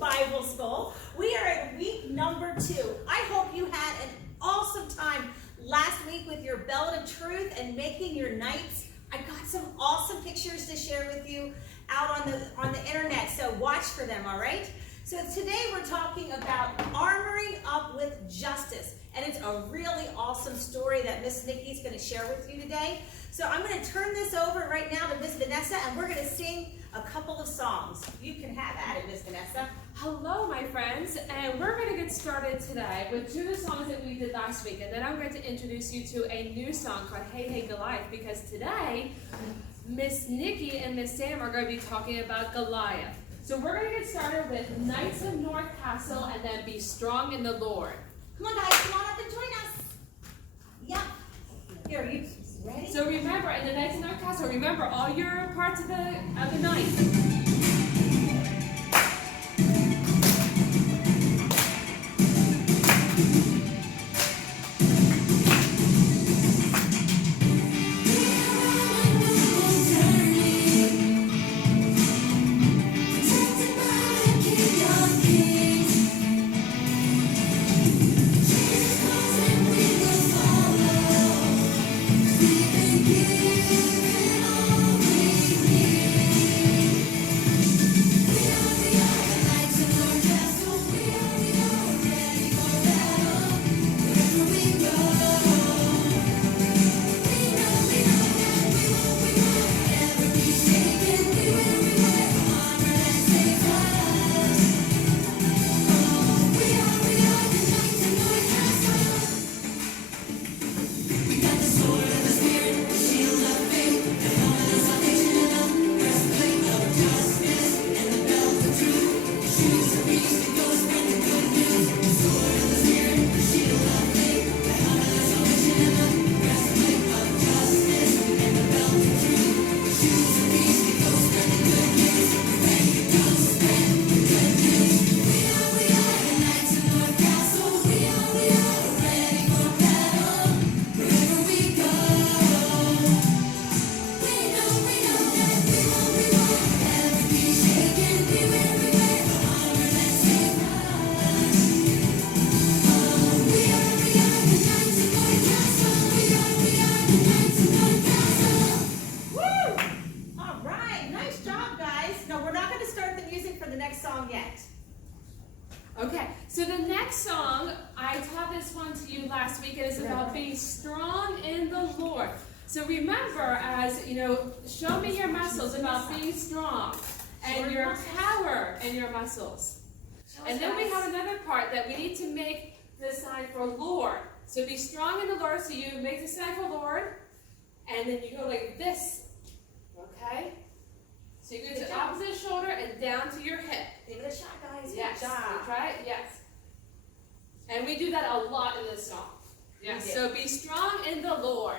Bible School. We are at week number 2. I hope you had an awesome time last week with your belt of truth and making your nights. I got some awesome pictures to share with you out on the internet, so watch for them, all right? So today we're talking about armoring up with justice, and it's a really awesome story that Miss Nikki's going to share with you today. So I'm going to turn this over right now to Miss Vanessa, and we're going to sing a couple of songs. You can have at it, Miss Vanessa. Hello, my friends, and we're going to get started today with 2 of the songs that we did last week, and then I'm going to introduce you to a new song called Hey Hey Goliath, because today Miss Nikki and Miss Sam are going to be talking about Goliath. So we're going to get started with Knights of North Castle and then Be Strong in the Lord. Come on, guys, come on up and join us. Yep. Here, are you ready? So remember, in the Knights of North Castle, remember all your parts of the night. Okay, so the next song, I taught this one to you last week, and it's about being strong in the Lord. So remember, as you know, show me your muscles, about being strong, and your power in your muscles. And then we have another part that we need to make the sign for Lord. So be strong in the Lord, so you make the sign for Lord, and then you go like this, okay? So you go to the opposite shoulder and down to your hip. Give it a shot, guys. Yes. Good job. Try it? Yes. And we do that a lot in this song. Yes. So be strong in the Lord.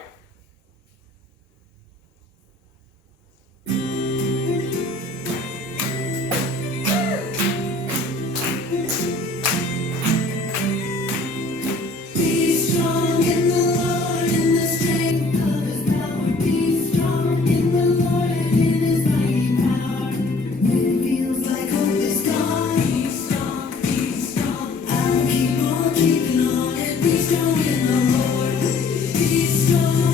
Keep on keeping on and be strong in the Lord. Be strong.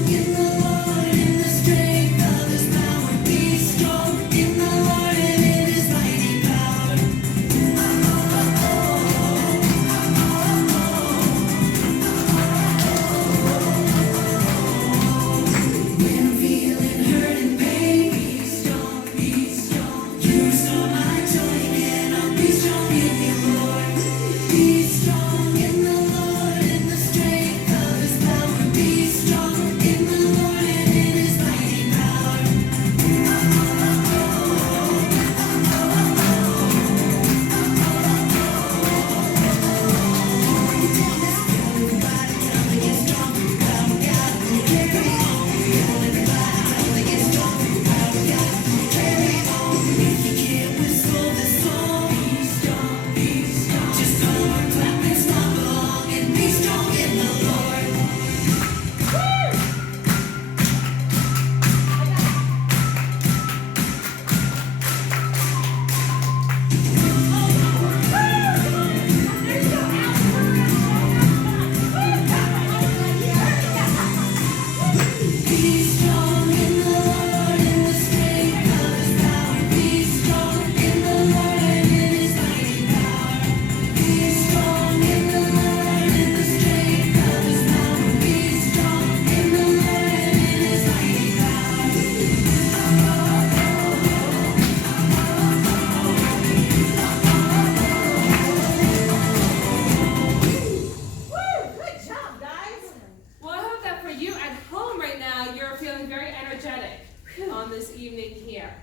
on this evening here.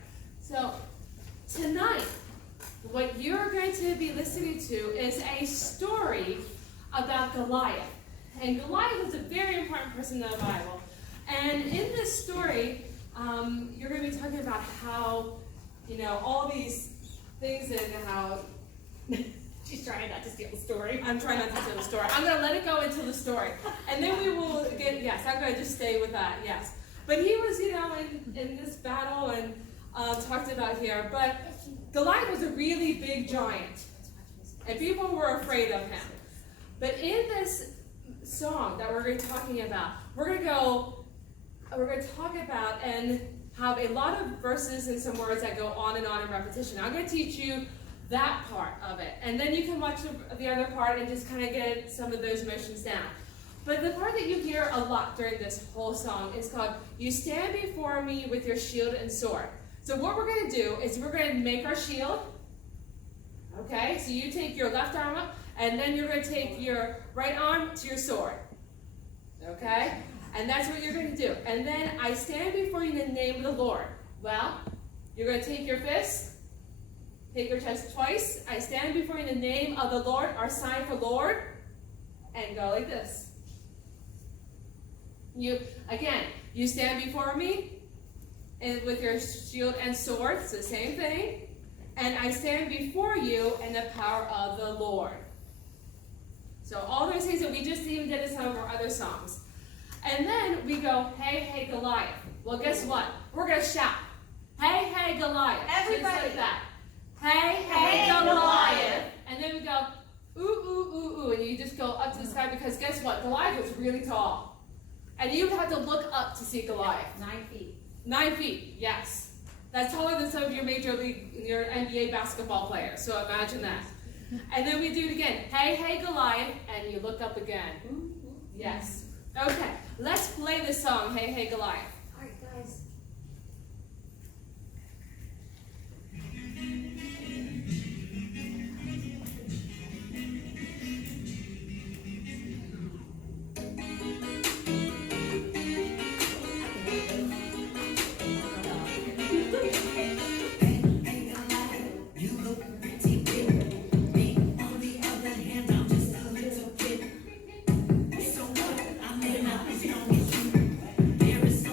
So tonight, what you're going to be listening to is a story about Goliath. And Goliath was a very important person in the Bible. And in this story, you're going to be talking about how, all these things and how... She's trying not to steal the story. I'm trying not to steal the story. I'm going to let it go into the story. And then we will get, yes, I'm going to just stay with that, yes. But he was, in this battle and talked about here. But Goliath was a really big giant. And people were afraid of him. But in this song that we're going to be talking about, we're going to talk about and have a lot of verses and some words that go on in repetition. I'm going to teach you that part of it. And then you can watch the other part and just kind of get some of those motions down. But the part that you hear a lot during this whole song is called, "You stand before me with your shield and sword." So what we're going to do is we're going to make our shield. Okay, so you take your left arm up, and then you're going to take your right arm to your sword. Okay? And that's what you're going to do. And then I stand before you in the name of the Lord. Well, you're going to take your fist, take your chest twice. I stand before you in the name of the Lord, our sign for Lord, and go like this. You stand before me and with your shield and sword. It's the same thing. And I stand before you in the power of the Lord. So all those things that we just even did in some of our other songs. And then we go, "Hey, hey, Goliath." Well, guess what? We're going to shout, "Hey, hey, Goliath." Everybody. Just like that. "Hey, hey, Hey, Goliath. Goliath. And then we go, "Ooh, ooh, ooh, ooh." And you just go up to the sky because guess what? Goliath was really tall. And you have to look up to see Goliath. 9 feet. 9 feet, yes. That's taller than some of your major league, your NBA basketball players. So imagine that. And then we do it again. "Hey, hey, Goliath," and you look up again. Yes. Okay, let's play the song, "Hey, hey, Goliath." All right, guys. There is so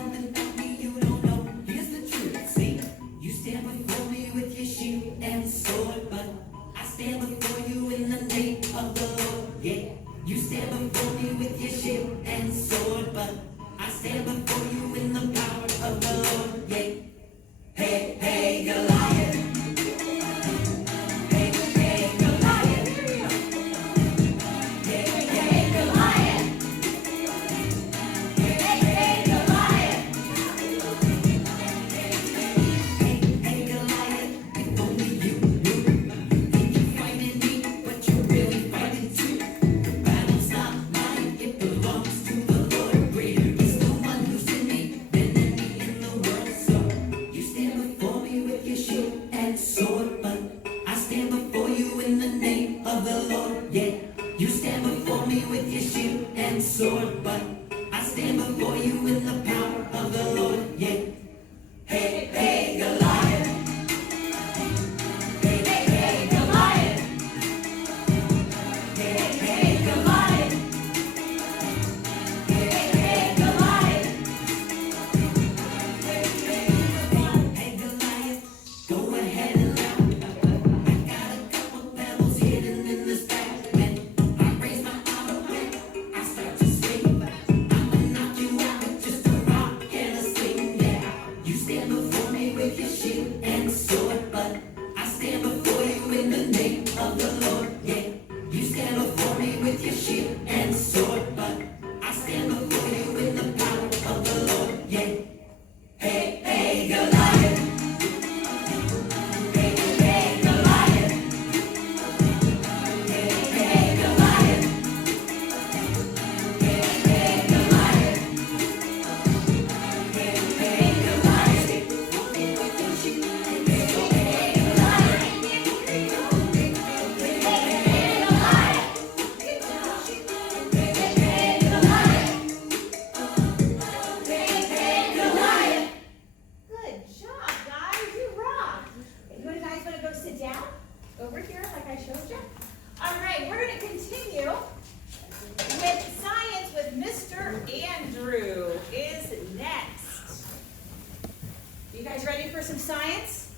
guys ready for some science?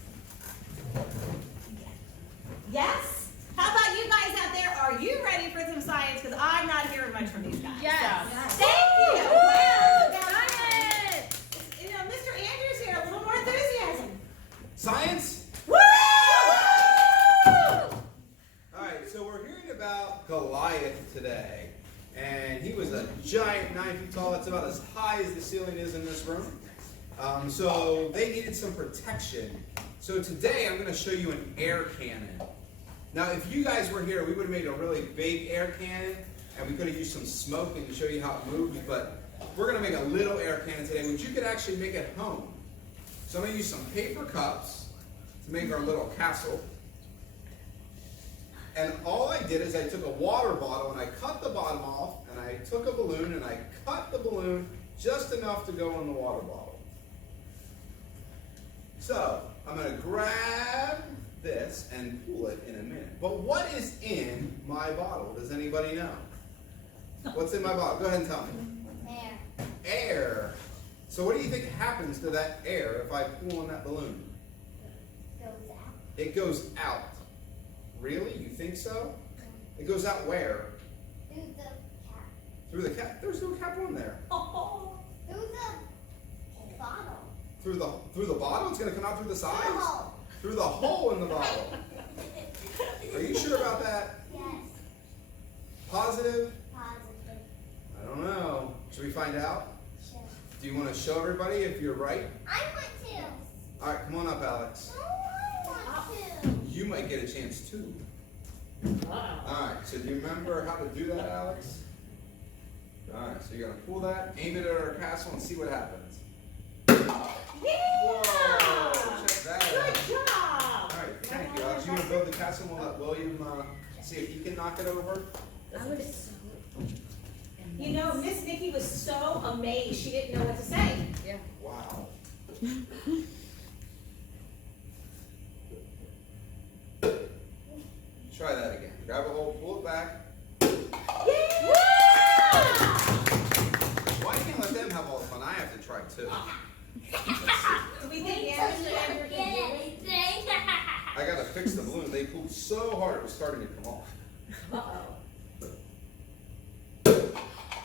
Yes? How about you guys out there? Are you ready for some science? Because I'm not hearing much from these guys. Yes. So, thank you. Wow. Science! You know, Mr. Andrews here, a little more enthusiasm. Science? Woo! Alright, so we're hearing about Goliath today. And he was a giant 9 feet tall. That's about as high as the ceiling is in this room. So they needed some protection. So today I'm going to show you an air cannon. Now if you guys were here, we would have made a really big air cannon. And we could have used some smoke and show you how it moves. But we're going to make a little air cannon today, which you could actually make at home. So I'm going to use some paper cups to make our little castle. And all I did is I took a water bottle and I cut the bottom off, and I took a balloon and I cut the balloon just enough to go in the water bottle. So I'm going to grab this and pull it in a minute. But what is in my bottle? Does anybody know? What's in my bottle? Go ahead and tell me. Air. Air. So what do you think happens to that air if I pull on that balloon? Goes out. It goes out. Really? You think so? It goes out where? Through the cap. Through the cap? There's no cap on there. Oh, Through the bottle. Through the bottle? It's going to come out through the sides? Through the hole. Through the hole in the bottle. Are you sure about that? Yes. Positive? Positive. I don't know. Should we find out? Sure. Do you want to show everybody if you're right? I want to. All right, come on up, Alex. Oh, I want to. You might get a chance too. wow. All right, so do you remember how to do that, Alex? All right, so you're going to pull that, aim it at our castle, and see what happens. Whoa! Check that out. Good job. All right, thank you, Alex. You want to build the castle? We'll let William see if he can knock it over. You know, Miss Nikki was so amazed she didn't know what to say. Wow. Try that again. Grab a hold, pull it back. Yeah! Why can't let them have all the fun? I have to try too. Do we think Andrew can do it? anything. I gotta fix the balloon. They pulled so hard it was starting to come off. Uh-oh.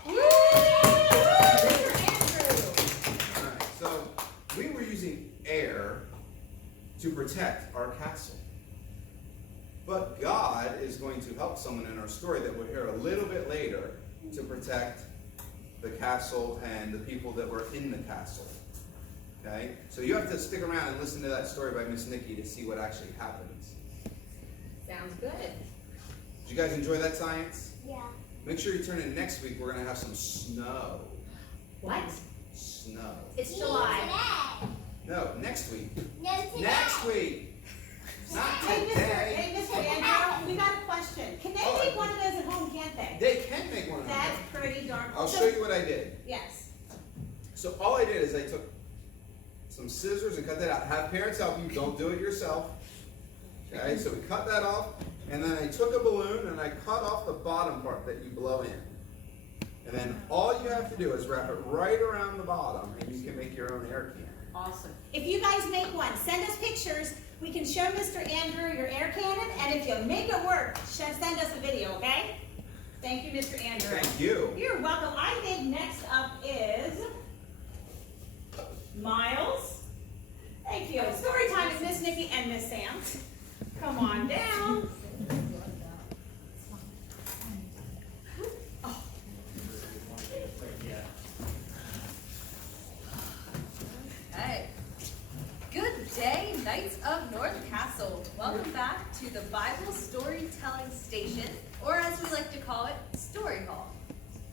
Mr. Andrew. Alright, so we were using air to protect our castle. But God is going to help someone in our story that we'll hear a little bit later to protect the castle and the people that were in the castle. Okay? So you have to stick around and listen to that story by Miss Nikki to see what actually happens. Sounds good. Did you guys enjoy that science? Yeah. Make sure you tune in next week. We're going to have some snow. What? Snow. It's Me July. Today. No, next week. No, today. Next week. Not Hey, today. Mr. Andrew, we got a question. Can they Oh, make one of those at home, can't they? They can make one of them. That's pretty darn cool. I'll show you what I did. Yes. So all I did is I took some scissors and cut that out. Have parents help you. Don't do it yourself. Okay, so we cut that off. And then I took a balloon and I cut off the bottom part that you blow in. And then all you have to do is wrap it right around the bottom and you can make your own air cannon. Awesome. If you guys make one, send us pictures. We can show Mr. Andrew your air cannon, and if you make it work, send us a video, okay? Thank you, Mr. Andrew. Thank you. You're welcome. I think next up is Miles. Thank you. Story time with Miss Nikki and Miss Sam. Come on down. Hey. Good day, Knights of North Castle. Welcome back to the Bible Storytelling Station, or as we like to call it, Story Hall.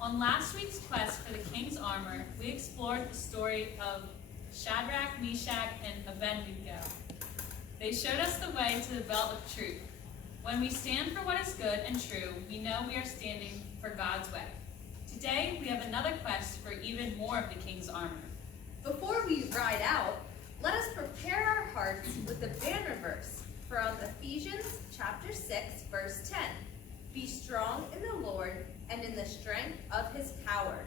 On last week's quest for the king's armor, we explored the story of Shadrach, Meshach, and Abednego. They showed us the way to the belt of truth. When we stand for what is good and true, we know we are standing for God's way. Today, we have another quest for even more of the king's armor. Before we ride out, let us prepare our hearts with the banner verse from Ephesians chapter 6, verse 10. Be strong in the Lord and in the strength of his power.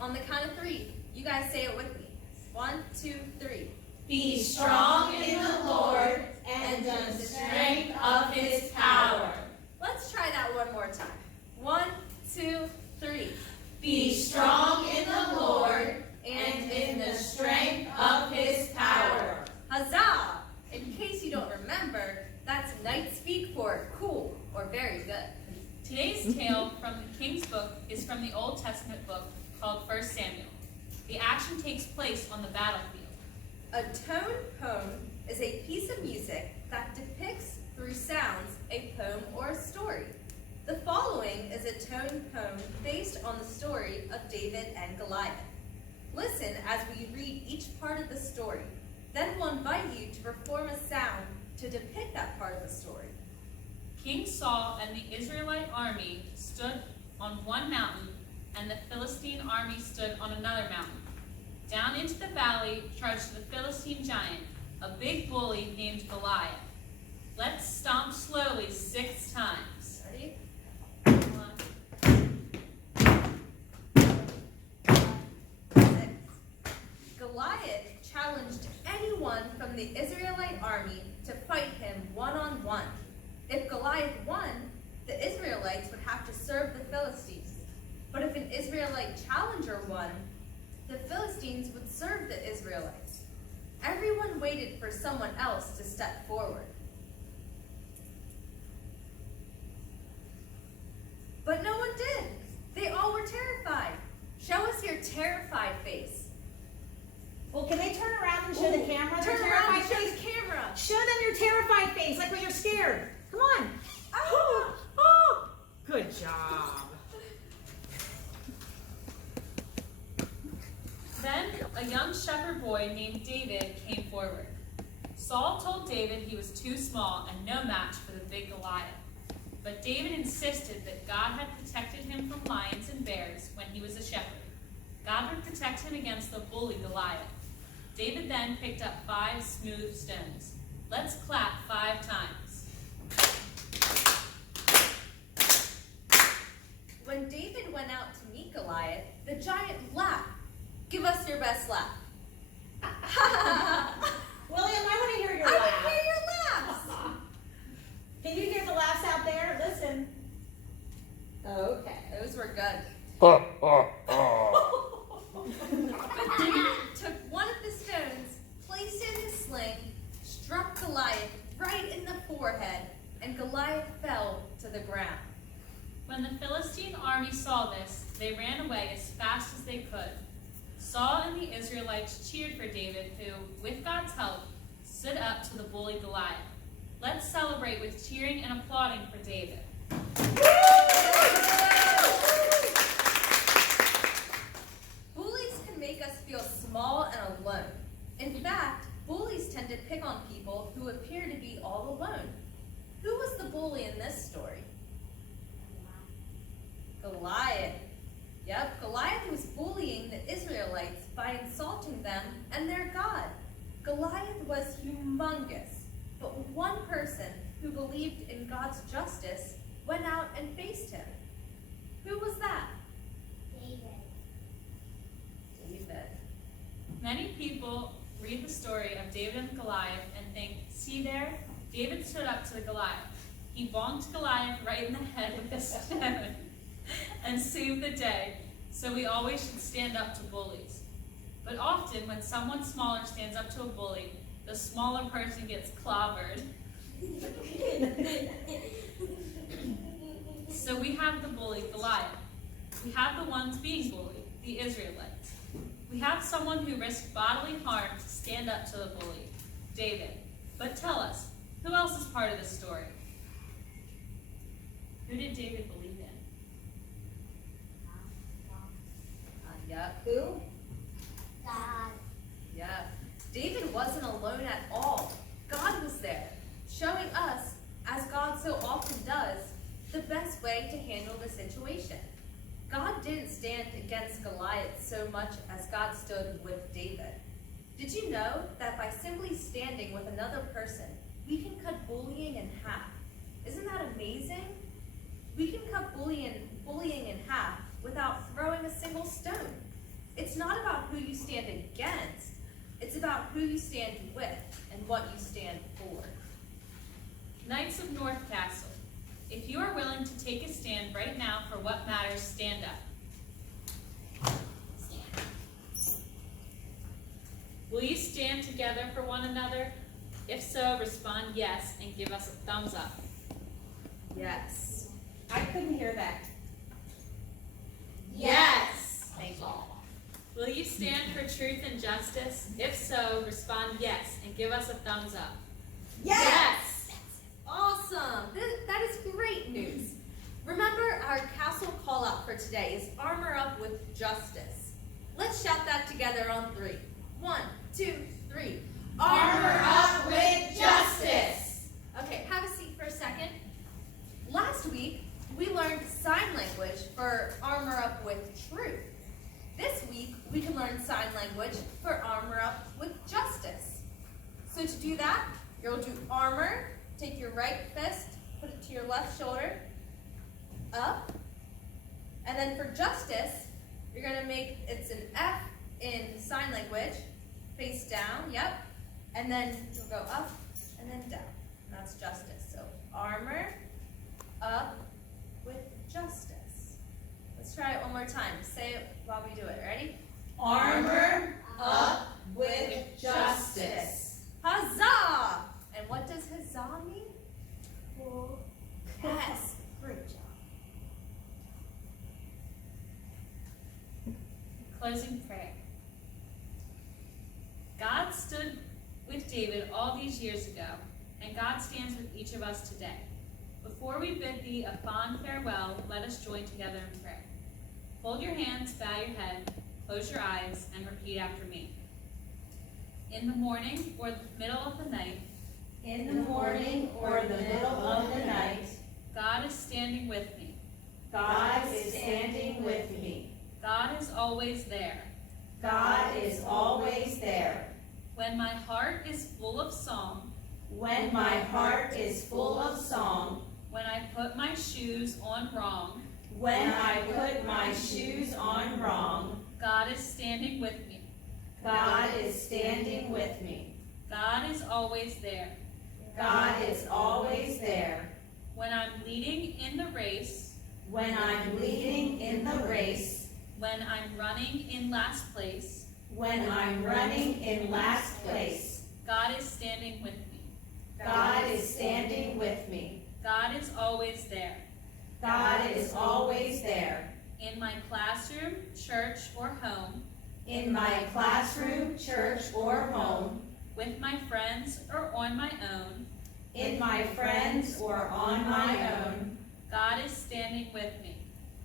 On the count of three, you guys say it with me. 1, 2, 3. Be strong in the Lord and the strength of his power. Let's try that one more time. 1, 2, 3. Be strong in the Lord and in the strength of his power. Huzzah! In case you don't remember, that's Knight speak for cool or very good. Today's tale from the King's Book is from the Old Testament book called 1 Samuel. The action takes place on the battlefield. A tone poem is a piece of music that depicts through sounds a poem or a story. The following is a tone poem based on the story of David and Goliath. Listen as we read each part of the story. Then we'll invite you to perform a sound to depict that part of the story. King Saul and the Israelite army stood on one mountain, and the Philistine army stood on another mountain. Down into the valley charged the Philistine giant, a big bully named Goliath. Let's stomp slowly 6 times. Ready? 6. Goliath challenged anyone from the Israelite army to fight him one-on-one. If Goliath won, the Israelites would have to serve the Philistines. But if an Israelite challenger won, the Philistines would serve the Israelites. Everyone waited for someone else to step forward. But no one did. They all were terrified. Show us your terrified face. Well, can they turn around and show the camera their Turn around terrified and show face? the camera. Show them your terrified face, like when you're scared. Come on. Ah. Oh, good job. Then a young shepherd boy named David came forward. Saul told David he was too small and no match for the big Goliath. But David insisted that God had protected him from lions and bears when he was a shepherd. God would protect him against the bully Goliath. David then picked up 5 smooth stones. Let's clap 5 times. When David went out to meet Goliath, the giant laughed. Give us your best laugh. William, I want to hear your I laugh. want to hear your laughs. Can you hear the laughs out there? Listen. Okay. Those were good. But David took one of the stones, placed it in his sling, struck Goliath right in the forehead, and Goliath fell to the ground. When the Philistine army saw this, they ran away as fast as they could. Saul and the Israelites cheered for David, who, with God's help, stood up to the bully Goliath. Let's celebrate with cheering and applauding for David. Bullies can make us feel small and alone. In fact, bullies tend to pick on people who appear to be all alone. Who was the bully in this story? Goliath. Yep, Goliath was bullying the Israelites by insulting them and their God. Goliath was humongous, but one person who believed in God's justice went out and faced him. Who was that? David. David. Many people read the story of David and Goliath and think, see there, David stood up to Goliath. He bonked Goliath right in the head with a stone and saved the day. So we always should stand up to bullies. But often when someone smaller stands up to a bully, the smaller person gets clobbered. So we have the bully Goliath. We have the ones being bullied, the Israelites. We have someone who risked bodily harm to stand up to the bully, David. But tell us, who else is part of this story? Who did David believe in? Yep. Who? God. Yep. David wasn't alone at all. God was there, showing us, as God so often does, the best way to handle the situation. God didn't stand against Goliath so much as God stood with David. Did you know that by simply standing with another person, we can cut bullying in half? Isn't that amazing? We can cut bullying in half without throwing a single stone. It's not about who you stand against, It's about who you stand with and what you stand for. Knights of North Castle, if you are willing to take a stand right now for what matters, stand up. Will you stand together for one another? If so, respond yes and give us a thumbs up. Yes. I couldn't hear that. Yes. Thank you. Will you stand for truth and justice? If so, respond yes and give us a thumbs up. Yes. Awesome. That is great news. Remember, our castle call out for today is armor up with justice. Let's shout that together on 3. 1, 2, 3. Armor up with justice. Okay, have a seat for a second. Last week, we learned sign language for armor up with truth. This week, we can learn sign language for armor up with justice. So to do that, you'll do armor, take your right fist, put it to your left shoulder, up, and then for justice, you're gonna make, it's an F in sign language, face down, yep, and then you'll go up and then down, and that's justice. So armor, up with justice. Let's try it one more time. Say it while we do it. Ready? Armor up with justice. Huzzah! And what does huzzah mean? Yes. Great job. Closing prayer. God stood with David all these years ago, and God stands with each of us today. Before we bid thee a fond farewell, let us join together in prayer. Fold your hands, bow your head, close your eyes, and repeat after me. In the morning or the middle of the night, In the morning or the middle of the night, God is standing with me. God is standing with me. God is always there. God is always there. When my heart is full of song, When my heart is full of song, when I put my shoes on wrong, when I put my shoes on wrong, God is standing with me. God is standing with me. God is always there. God is always there. When I'm leading in the race, When I'm leading in the race, when I'm running in last place, when I'm running in last place, God is standing with me. God is standing with me. God is always there. God is always there. In my classroom, church, or home, In my classroom, church, or home, with my friends or on my own, in my friends or on my own, God is standing with me.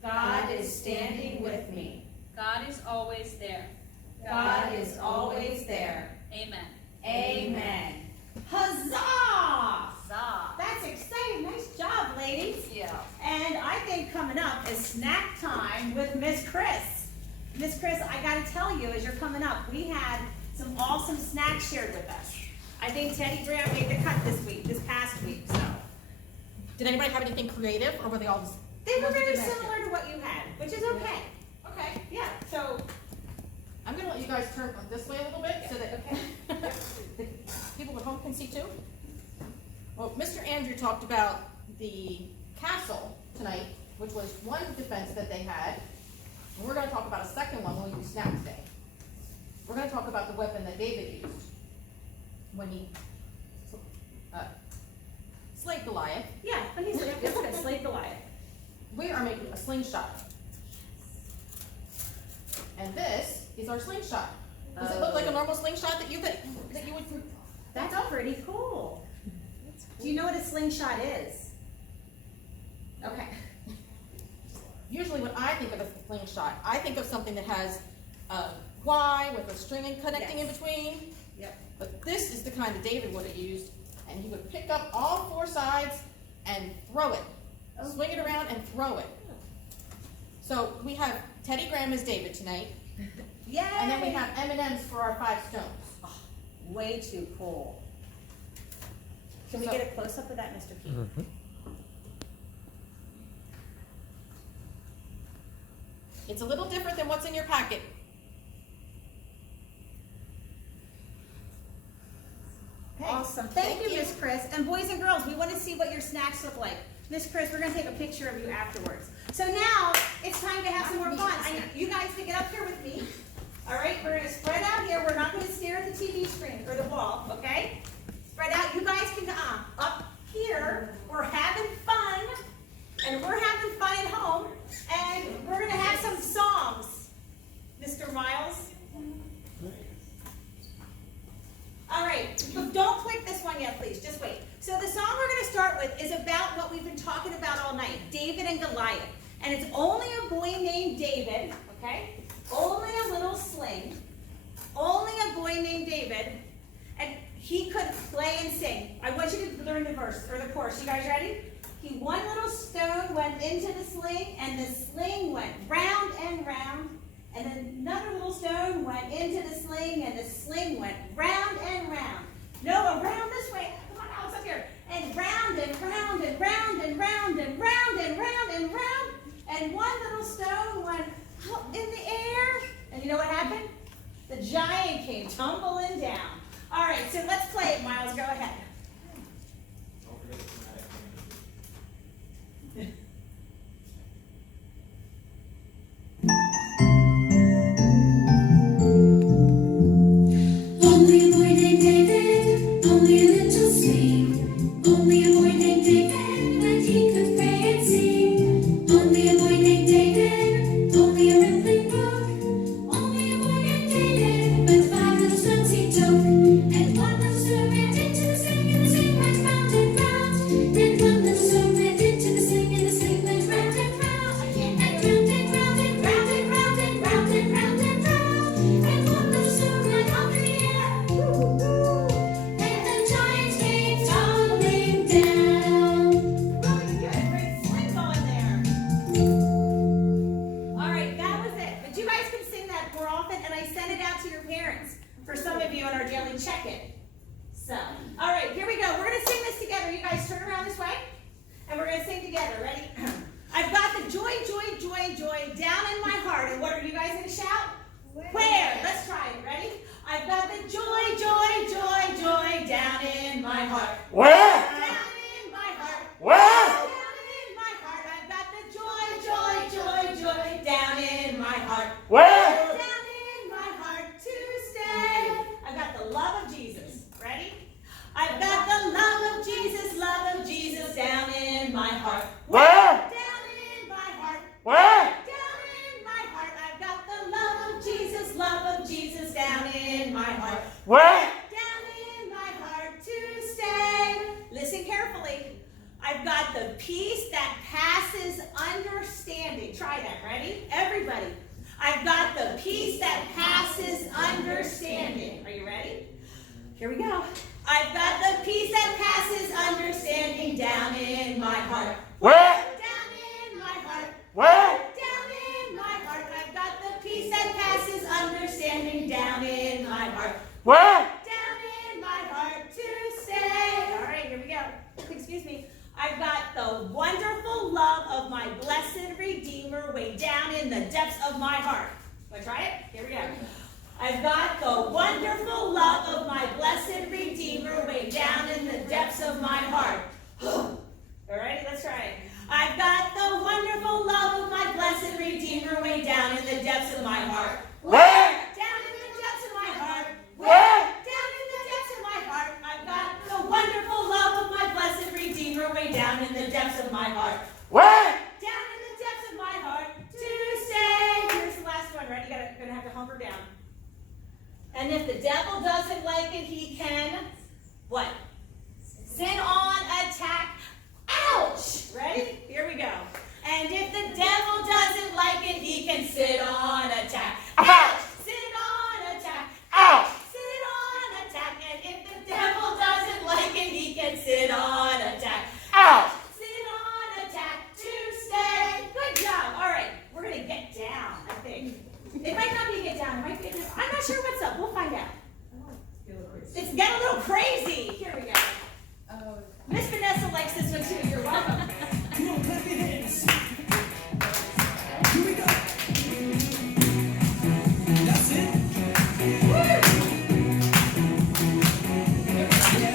God is standing with me. God is always there. God is always there. Amen. Amen. Huzzah! Huzzah! That's exciting. Nice job, ladies. Yeah. And I think coming up is snack time with Miss Chris. Miss Chris, I gotta tell you, as you're coming up, we had some awesome snacks shared with us. I think Teddy Graham made the cut this past week, so. Did anybody have anything creative, or were they all just? They were ones that very you mentioned? similar to what you had, which is okay. Okay. Yeah, so, I'm gonna let you guys turn this way a little bit so that the people at home can see too. Well, Mr. Andrew talked about the castle tonight, which was one defense that they had. And we're gonna talk about a second one when we do Snack Day. We're gonna talk about the weapon that David used when he slayed Goliath. yeah, but he's that's good, Slay Goliath. We are making a slingshot. And this is our slingshot. Does it look like a normal slingshot that you would? That's pretty cool. Do you know what a slingshot is? Okay. Usually when I think of a slingshot, I think of something that has a Y with a string connecting in Yes. between. Yep. But this is the kind that David would have used, and he would pick up all four sides and throw it. Swing it around and throw it. So we have Teddy Graham as David tonight, Yay! and then we have M&M's for our 5 stones. Way too cool. Can we So- get a close-up of that, Mr. Keith? It's a little different than what's in your packet. Okay. Awesome. Thank you, you. Miss Chris. And boys and girls, we want to see what your snacks look like. Miss Chris, we're going to take a picture of you afterwards. So now it's time to have some more fun. I need you guys to get up here with me. All right, we're going to spread out here. We're not going to stare at the TV screen or the wall, okay? Spread out. You guys can up here. We're having fun, and we're having fun at home, and we're going to have some songs. Mr. Miles. All right, don't click this one yet, please. Just wait. So the song we're going to start with is about what we've been talking about all night, David and Goliath. And it's only a boy named David, okay? Only a little sling. Only a boy named David. And he could play and sing. I want you to learn the verse, or the chorus. You guys ready? One little stone went into the sling, and the sling went round and round. And then another little stone went into the sling, and the sling went round and round. No, around this way. Come on, Alex, up here. And round and round and round and round and round and round and round. And one little stone went up in the air. And you know what happened? The giant came tumbling down. All right, so let's play it, Miles. Go ahead. Only a boy named David, only a little sling. Only a boy named David, but he could pray and sing. Only a boy named David, only a rippling brook. Only a boy named David, but 5 little stones he took. And one little stone went into the sling, and the sling went round and round. Then one little stone went into the sling, and the sling went round and round. And round and round and round and round and round and round and round. And one little stone went up in the air. And the giant came tumbling down. Really good. Great sling going there. All right, that was it. But you guys can sing that more often, and I sent it out to your parents for some of you on our daily check-in. So, all right, here we go. We're going to sing this together. You guys turn around this way, and we're going to sing together. Ready? I've got the joy, joy, joy, joy down in my heart. And what are you guys going to shout? Where? Let's try it. Ready? I've got the joy, joy, joy, joy down in my heart. Where? Down in my heart. Where? Down in my heart. I've got the joy, joy, joy, joy down in my heart. Where? Down in my heart to stay. I've got the love of Jesus. Ready? I've got the love of Jesus down in my heart. Where? Down in my heart. Where? Down in my heart. I've got the love of Jesus down in my heart. Where? Down in my heart to stay. Listen carefully. I've got the peace that passes understanding. Try that. Ready? Everybody. I've got the peace that passes understanding. Are you ready? Here we go. I've got the peace that passes understanding down in my heart. Where? Down in my heart. Where? Down in my heart. I've got the peace that passes understanding down in my heart. Where? Down in my heart to stay. All right, here we go. Excuse me. I've got the wonderful love of my blessed Redeemer way down in the depths of my heart. Want to try it? Here we go. I've got the wonderful love of my blessed Redeemer way down in the depths of my heart. All right, let's try it. I've got the wonderful love of my blessed Redeemer way down in the depths of my heart. Where? Down in the depths of my heart. Where? Down in the depths of my heart. I've got the wonderful love of my blessed Redeemer way down in the depths of my heart. Where? Down in the depths of my heart to stay. Here's the last one. Ready? You're gonna have to hunker down. And if the devil doesn't like it, he can what? Sin on attack. Ouch! Ready? Here we go. And if the devil doesn't like it, he can sit on attack. Ouch! Sit on attack. Ouch! Sit on attack. And if the devil doesn't like it, he can sit on attack. Ouch! Sit on attack to stay. Good job. All right, we're gonna get down. I think it might not be get down. It might be. I'm not sure what's up. We'll find out. It's getting a little crazy. Here we go. Miss Vanessa likes this one too. You're welcome. Come on, clap your hands. Here we go. That's it. Yeah.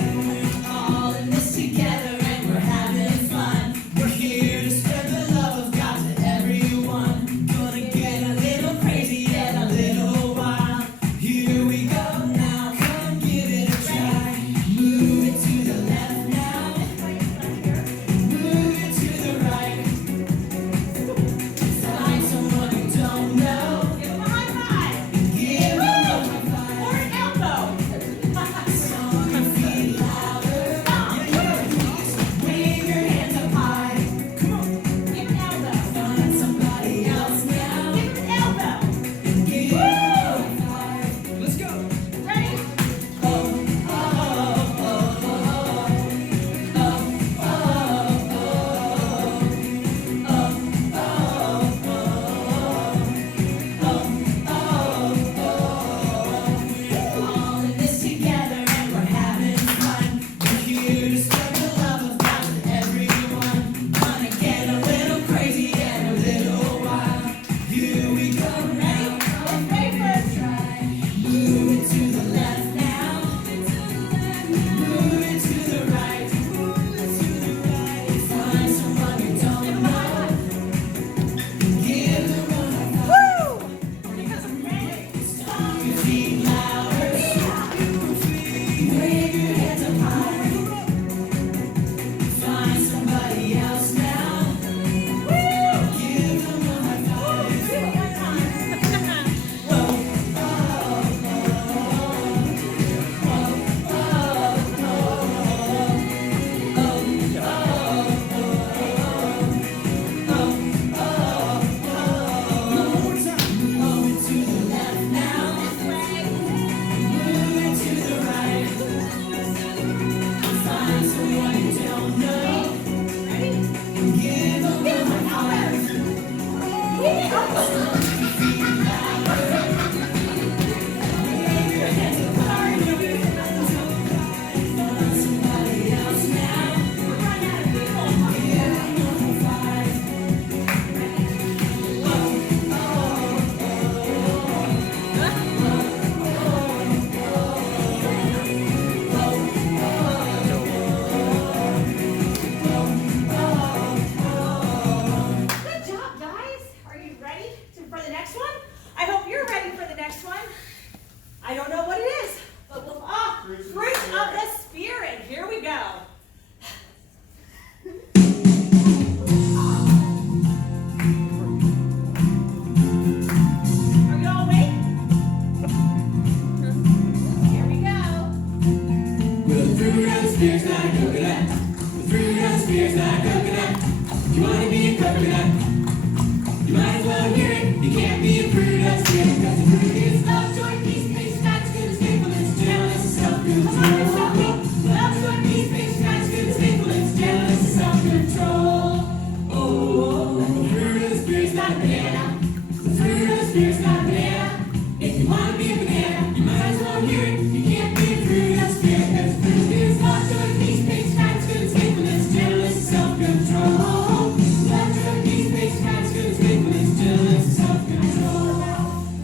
Spirit's not a coconut. The fruit of the Spirit's not a coconut. If you want to be a coconut, you might as well hear it. You can't be a fruit of the Spirit because the fruit is love, joy, peace, patience, kindness, goodness, faithfulness, gentleness, and self-control. Love, joy, peace, patience, kindness, goodness, faithfulness, gentleness, and self-control. Oh, the fruit of the Spirit's not a banana. The fruit of the Spirit's not a banana. If you want to be a banana, you might as well hear it. You can't be a fruit of the Spirit because the fruit is love, joy, peace, patience, kindness, goodness, faithfulness, gentleness, and self-control. Love, joy, peace, patience, kindness, goodness, faithfulness, gentleness, and self-control.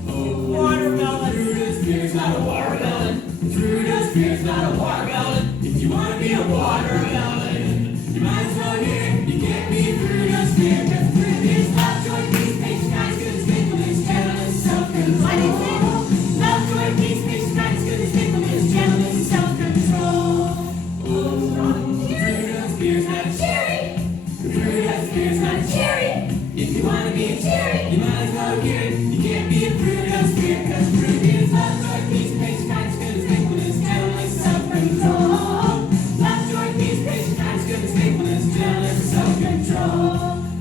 Oh, Watermelon. the fruit of the Spirit's not a watermelon. The fruit of the Spirit's not a watermelon. If you want to be a watermelon, you might as well hear it. You can't be a fruit of the Spirit because the fruit is love, joy, peace, patience, kindness, goodness, faithfulness, gentleness, and self-control. I didn't say it. Love, joy, peace, patience, kindness, goodness, faithfulness, gentleness, and self-control. Oh, the fruit of the Spirit's not a cherry. The fruit of the Spirit's not a cherry. If you want to be a cherry, you might as well hear it. You can't be a fruit of the Spirit because the fruit is love, joy, peace, patience, kindness, goodness, faithfulness, gentleness, and self-control. Love, joy, peace, patience, kindness, goodness, faithfulness, gentleness, and self-control.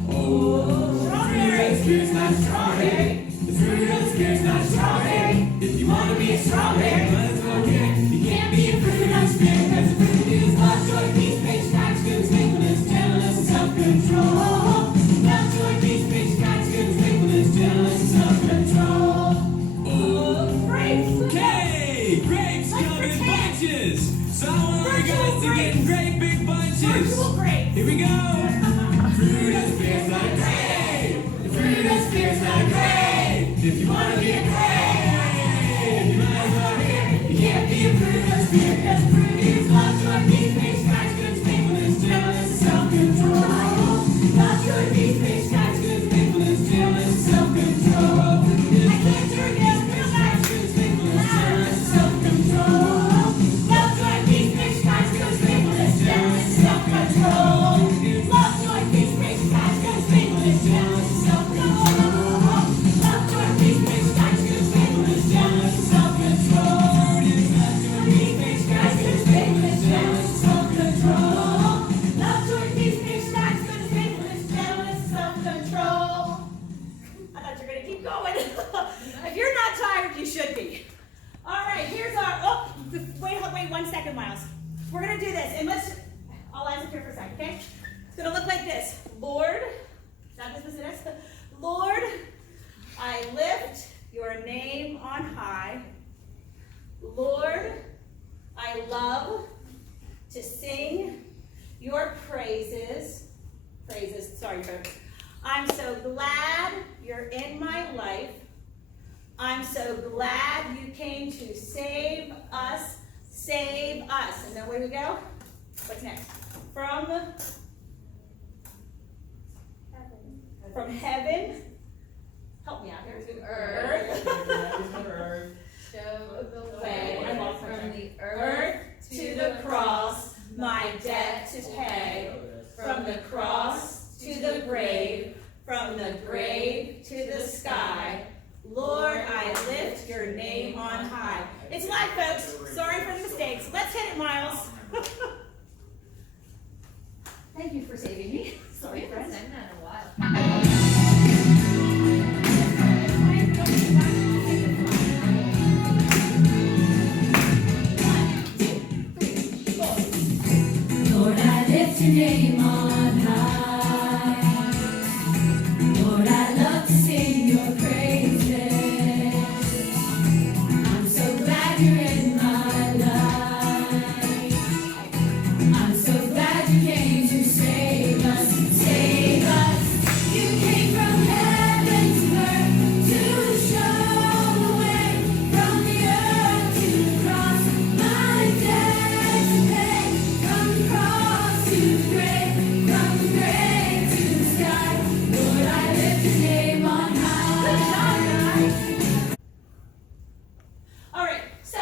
Oh, the fruit of the Spirit's not a strawberry. The fruit of the Spirit's not a strawberry. If you want to be a strawberry, you might as well hear it. You can't be a fruit of the Spirit because the fruit is love, joy, peace, patience, kindness, goodness, faithfulness, gentleness, and self-control. Love, joy, peace, patience, kindness, goodness, faithfulness, gentleness, and self-control. Oh, grapes! Okay, grapes come in bunches. So I want you guys to get in great big bunches. Virtual grapes. Here we go. Fruit of the Spirit's not a grape. The fruit of the Spirit's not a grape. If you want to be a grape, you might as well hear it. You can't be a fruit of the Spirit because the fruit is love, joy, peace, patience, kindness, goodness, faithfulness, gentleness, and self-control. Love, joy, peace, patience, kindness, goodness, faithfulness, gentleness, and self-control. I can't hear you. Kindness, goodness, faithfulness, gentleness, and self-control. Love, joy, peace, patience, kindness, goodness, faithfulness, gentleness, and self-control. Love, joy, peace, patience, kindness, goodness, faithfulness, gentleness, and self-control. Love, joy, peace, patience, kindness, goodness, faithfulness, gentleness, and self-control. Love, joy, peace, patience, kindness, goodness, faithfulness, gentleness, and self-control. Love, joy, peace, patience, kindness, goodness, faithfulness, gentleness, and self-control. I thought you were gonna keep going. If you're not tired, you should be. All right, here's our. Oh, wait 1 second, Miles. We're gonna do this, and I'll eyes up here for a second, okay? It's gonna look like this. Lord, not this, Lord, I lift your name on high. Lord, I love to sing your praises. Sorry, folks. I'm so glad you're in my life. I'm so glad you came to save us. Save us. And then where do we go? What's next? From heaven. Help me out here. To earth. Earth. Show the Way. way I lost my from train. the Earth to the cross, my debt to pay. From the cross to the grave, from the grave to the sky. Lord, I lift your name on high. It's live, folks. Sorry for the mistakes. Let's hit it, Miles. Thank you for saving me. Sorry, We haven't friends. sang that in a while. Lord, I lift your name on high. Lord, I love to sing your praises. I'm so glad you're in my life. I'm so glad you came to save us, save us. You came from heaven to earth to show the way. From the earth to the cross, my debt to pay. From the cross to the grave, from the grave to the sky. Lord, I lift your name on high. All right, so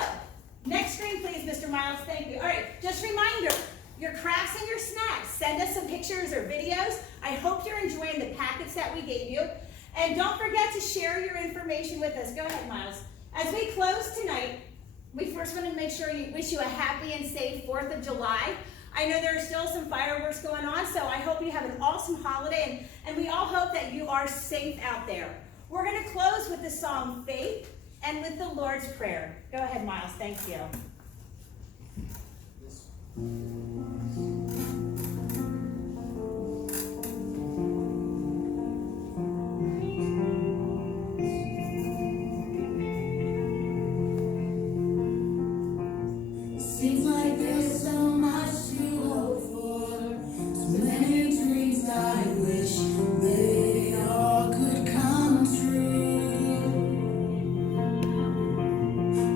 next screen, please, Mr. Miles. Thank you. All right, just a reminder, your crafts and your snacks. Send us some pictures or videos. I hope you're enjoying the packets that we gave you. And don't forget to share your information with us. Go ahead, Miles. As we close tonight, We first want to make sure you wish you a happy and safe 4th of July. I know there are still some fireworks going on, so I hope you have an awesome holiday, and we all hope that you are safe out there. We're going to close with the song Faith and with the Lord's Prayer. Go ahead, Miles. Thank you. Seems like there's so much to hope for, so many dreams I wish they all could come true.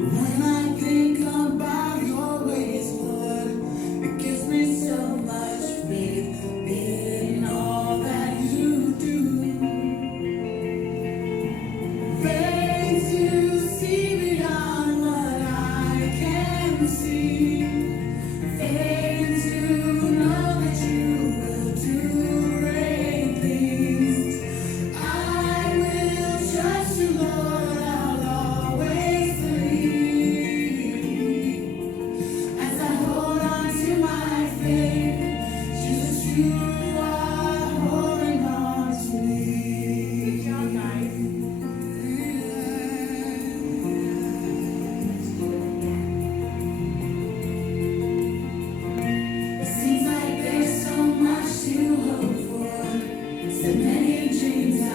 When I think about your ways, Lord, it gives me so much faith in all that you do. Faith to see beyond what I can see. Faith to know that you will do great things. I will trust you, Lord, I'll always believe. As I hold on to my faith, Jesus, you are holding on to me. Good job, guys. It seems like there's so much to hope for, so many dreams I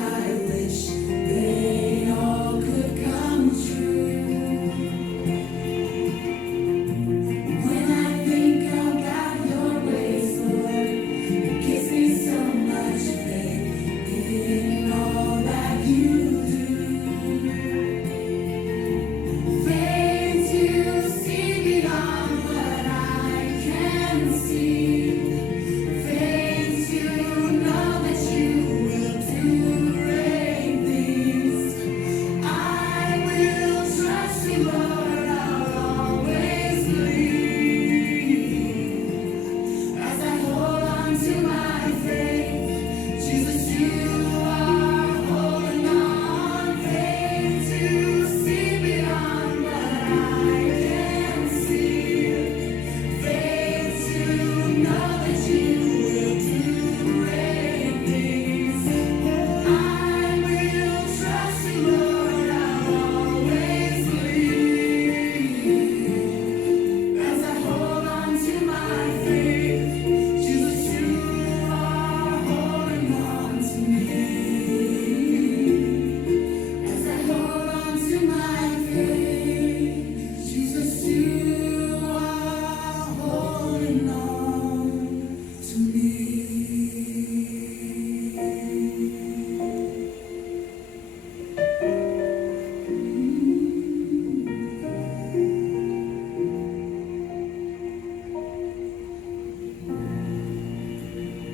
wish they all could come true. When I think about your ways, Lord, it gives me so much faith in all that you do. Faith to see beyond what I can see. Faith to know that you will do great things. I will trust you, Lord, I'll always believe. As I hold on to my faith, Jesus, you are holding on. Faith to see beyond what I can see. Faith to know that you will do great things. I will trust you, Lord, I'll always believe. As I hold on to my faith, Jesus, you are holding on to me. As I hold on to my faith, Jesus, you are holding on to me.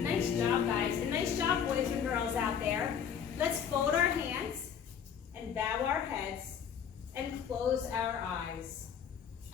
Nice job, guys. And nice job, boys and girls out there. Let's fold our hands and bow our heads and close our eyes.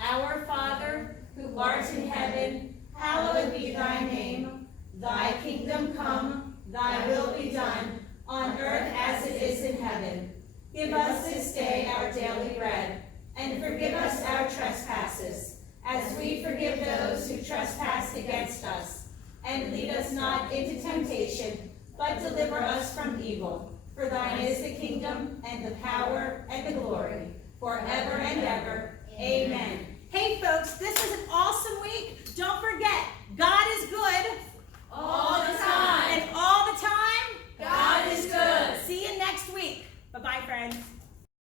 Our Father, who art in heaven, hallowed be thy name. Thy kingdom come, thy will be done, on earth as it is in heaven. Give us this day our daily bread, and forgive us our trespasses, as we forgive those who trespass against us. And lead us not into temptation, but deliver us from evil. For thine is the kingdom, and the power, and the glory, forever and ever. Amen. Hey folks, this was an awesome week.